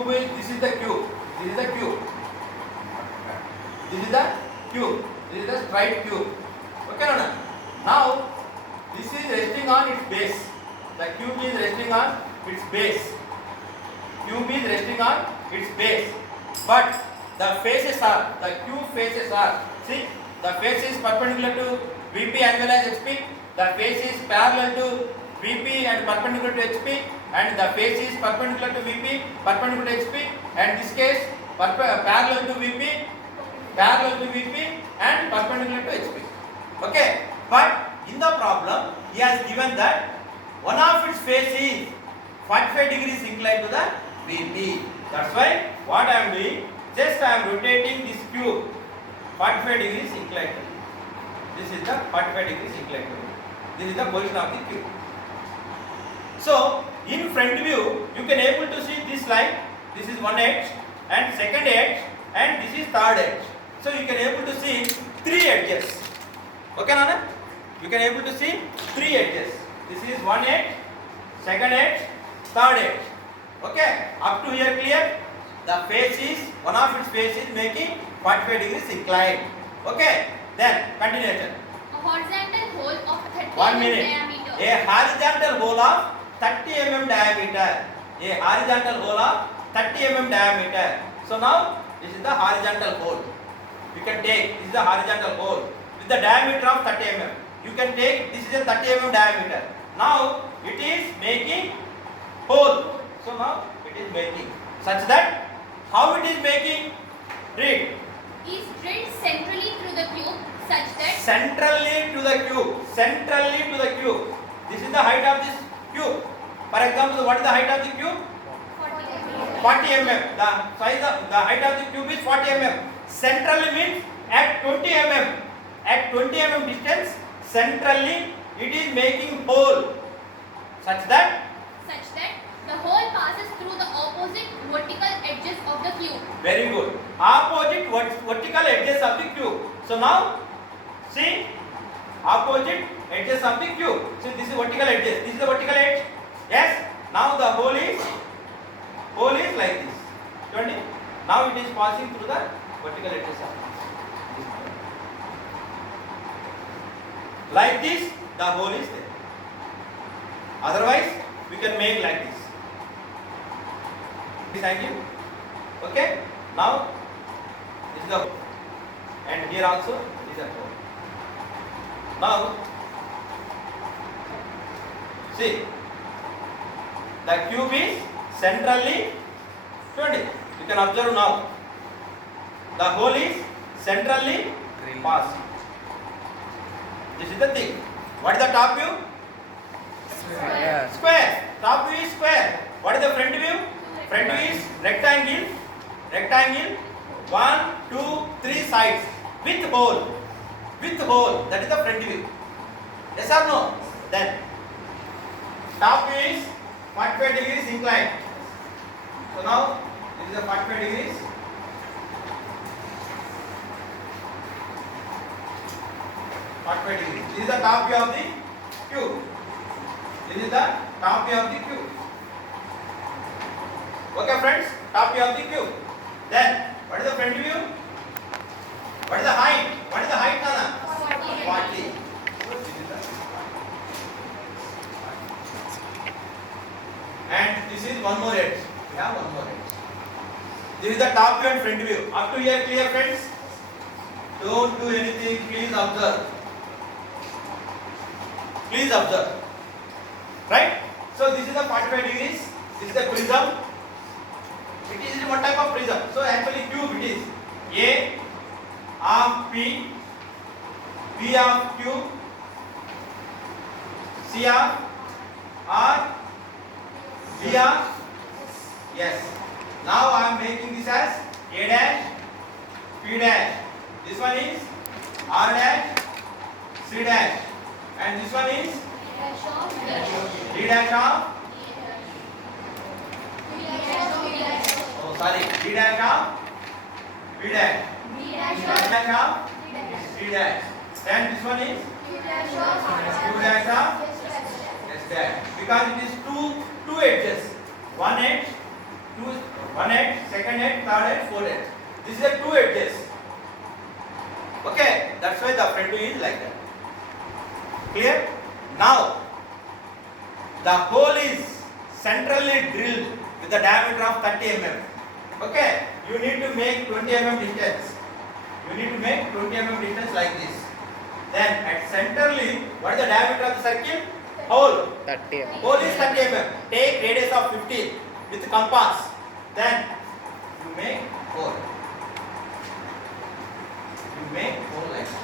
cube is, this is the cube. This is the cube. This is the cube. This is the straight cube. Okay, no? Now this is resting on its base. The cube is resting on its base. Cube is resting on its base. But the faces are, the cube faces are, see, the face is perpendicular to VP as well as HP. The face is parallel to VP and perpendicular to HP, and the face is perpendicular to VP, perpendicular to HP, and this case parallel to VP, and perpendicular to HP. Okay, but in the problem he has given that one of its face is 45 degrees inclined to the VP. That's why what I am doing, just I am rotating this cube 45 degrees inclined to it. This is the 45 degrees inclined to it. This is the position of the cube. So in front view you can able to see this line. This is one edge and second edge, and this is third edge. So you can able to see three edges. Okay, Nana? You can able to see three edges. This is one edge, second edge, third edge. Okay, up to here clear? The face is, one of its face is making 45 degrees inclined. Okay, then continuation. A horizontal hole of 30 1 mm minute. diameter. A horizontal hole of 30 mm diameter. A horizontal hole of 30 mm diameter. So now this is the horizontal hole. You can take, this is the horizontal hole with the diameter of 30 mm. You can take, this is a 30 mm diameter. Now it is making hole. So now it is making such that, how it is making? Read. Is drilled centrally through the cube such that Centrally to the cube. Centrally to the cube. This is the height of this cube. For example, what is the height of the cube? 40 mm. The size of the height of the cube is 40 mm. Centrally means at 20 mm. At 20 mm distance, centrally it is making hole such that the hole passes through the opposite vertical edges of the cube. very good. Opposite vertical edges of the cube. So now see opposite edges of the cube. So this is vertical edges. This is the vertical edge. Yes. Now the hole is like this. 20. Now it is passing through the vertical edges of this. Like this, the hole is there. Otherwise, we can make like this. This angle. Okay. Now this is the hole, and here also is a hole. Now see, the cube is centrally 20. You can observe now. The hole is centrally passed. This is the thing. What is the top view? Square. Top view is square. What is the front view? Front view is rectangle. Rectangle. 1, 2, 3 sides with hole. With hole. That is the front view. Yes or no? Then top view is 45 degrees inclined. So now this is the 45 degrees. This is the top view of the cube. This is the top view of the cube. Okay, friends, top view of the cube. Then, what is the front view? What is the height? What is the height, Nana? 40. And this is one more edge. We have one more edge. This is the top view and front view. Up to here, clear, friends? Don't do anything. Please observe. Please observe. Right? So this is the 45 degrees. This is the prism. It is one type of prism. So actually cube it is A of P, B of Q, C of R, B of S. Now I am making this as A dash, P dash. This one is R dash, C dash, and this one is D dash of. Oh, sorry, D dash of B dash, D dash of C dash, and this one is Q dash of S dash, because it is two edges, one edge, two, one edge, second edge, third edge, fourth edge. This is the two edges. Okay, that's why the front view is like that. Clear? Now, the hole is centrally drilled with the diameter of 30 mm. Okay, you need to make 20 mm distance. You need to make 20 mm distance like this. Then at centrally, what is the diameter of the circle? Hole. 30. Hole is 30 mm. Take radius of 15 with compass. Then you make hole. You make hole like this.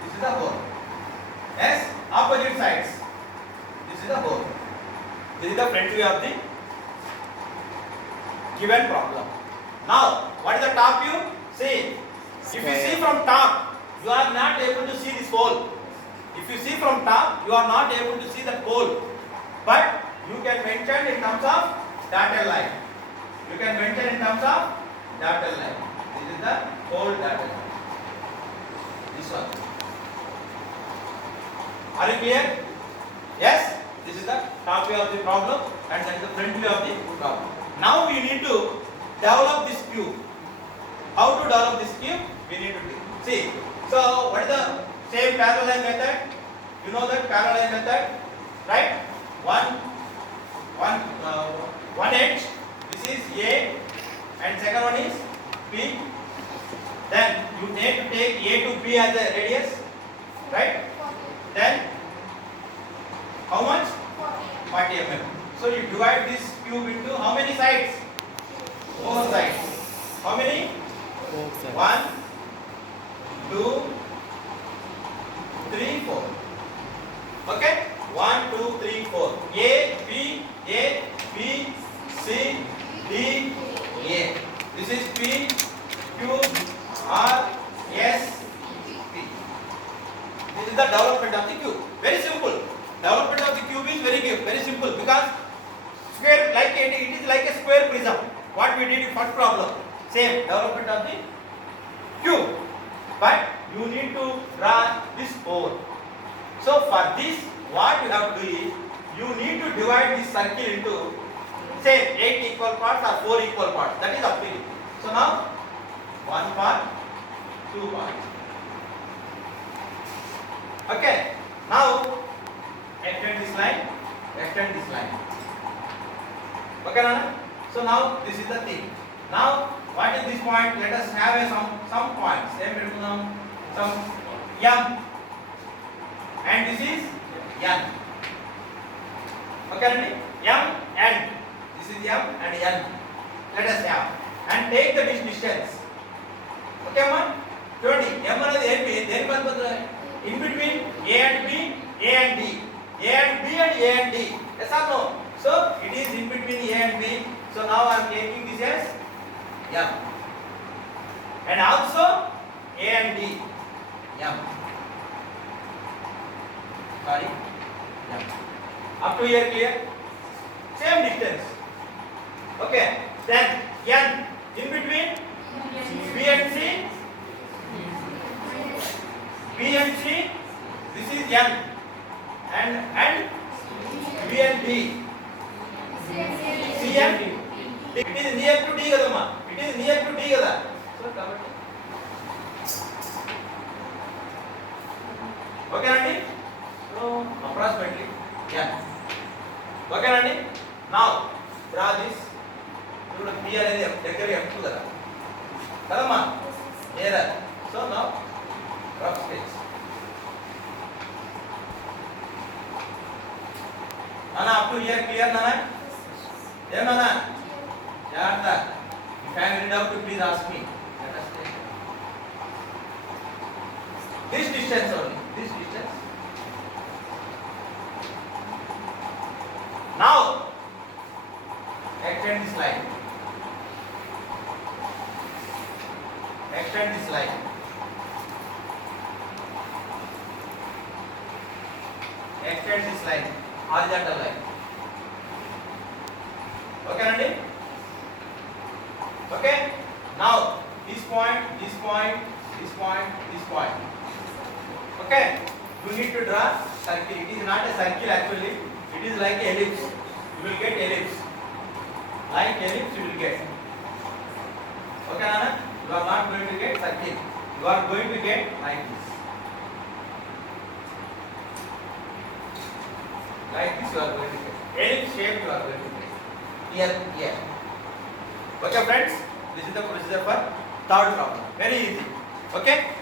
This is the hole. Yes, opposite sides. This is the hole. This is the front view of the given problem. Now, what is the top view? See, if you see from top, you are not able to see this hole. If you see from top, you are not able to see that hole. But you can mention in terms of dotted line. You can mention in terms of dotted line. This is the hole dotted line. This one. Are you clear? Yes? This is the top view of the problem and that is the front view of the problem. Now we need to develop this cube. How to develop this cube? We need to do. See, so what is the same parallel line method? You know that parallel line method, right? One edge. This is A, and second one is B. Then you need to take A to B as a radius, right? Then how much? 40 mm. So you divide this cube into how many sides? 4 sides. How many? 1, 2, 3, 4. Okay? 1, 2, 3, 4. A, B, C, D, A. This is P, Q, R, S, P. This is the development of the cube. Very simple. Development of the cube is very simple because square like it is like a square prism. What we did in first problem, same development of the cube. But you need to draw this hole. So for this, what you have to do is you need to divide this circle into say 8 equal parts or 4 equal parts. That is up to you. So now 1 part, 2 parts. Okay. Now extend this line, extend this line. Okay, Nana? So now this is the thing. Now what is this point? Let us have some points. Some M, and this is N. Okay, ready? M and this is M and N. Let us have and take the distance. Okay, man? 20. M అనేది దేని పద్ధతి in between A and B, A and D. A and B and A and D. Yes or no? So it is in between A and B. So now I am taking this as M. And also A and D. M. Sorry. M. Up to here clear? Same distance. Okay. Then N in between B and C. B and C. This is N. And B and D. C and D. It is near to D kadamma. It is near to D kada. So kabatti. Okay Nandi? So approximately N. Okay Nandi? Now draw this. ఇప్పుడు P అనేది దగ్గర M2 కదా. కదమ్మా? Nearer. So now rough sketch. Nana, up to here clear, Nana? Yeah, Nana? Yeah, if I am in doubt, please ask me. Let us take this distance only. This distance. Now, extend this line. Extend this line. Extend this line. Horizontal line. Okay, Nandi? Okay. Now this point, this point, this point, this this point. Okay, you need to draw circle. It is not a circle actually, it is like ellipse. You will get ellipse, like ellipse you will get. Okay Nana, you are not going to get circle, you are going to get like this. Like this you are going to get ellipse shape, you are going to get here. Okay friends, this is the procedure for third problem. Very easy. Okay.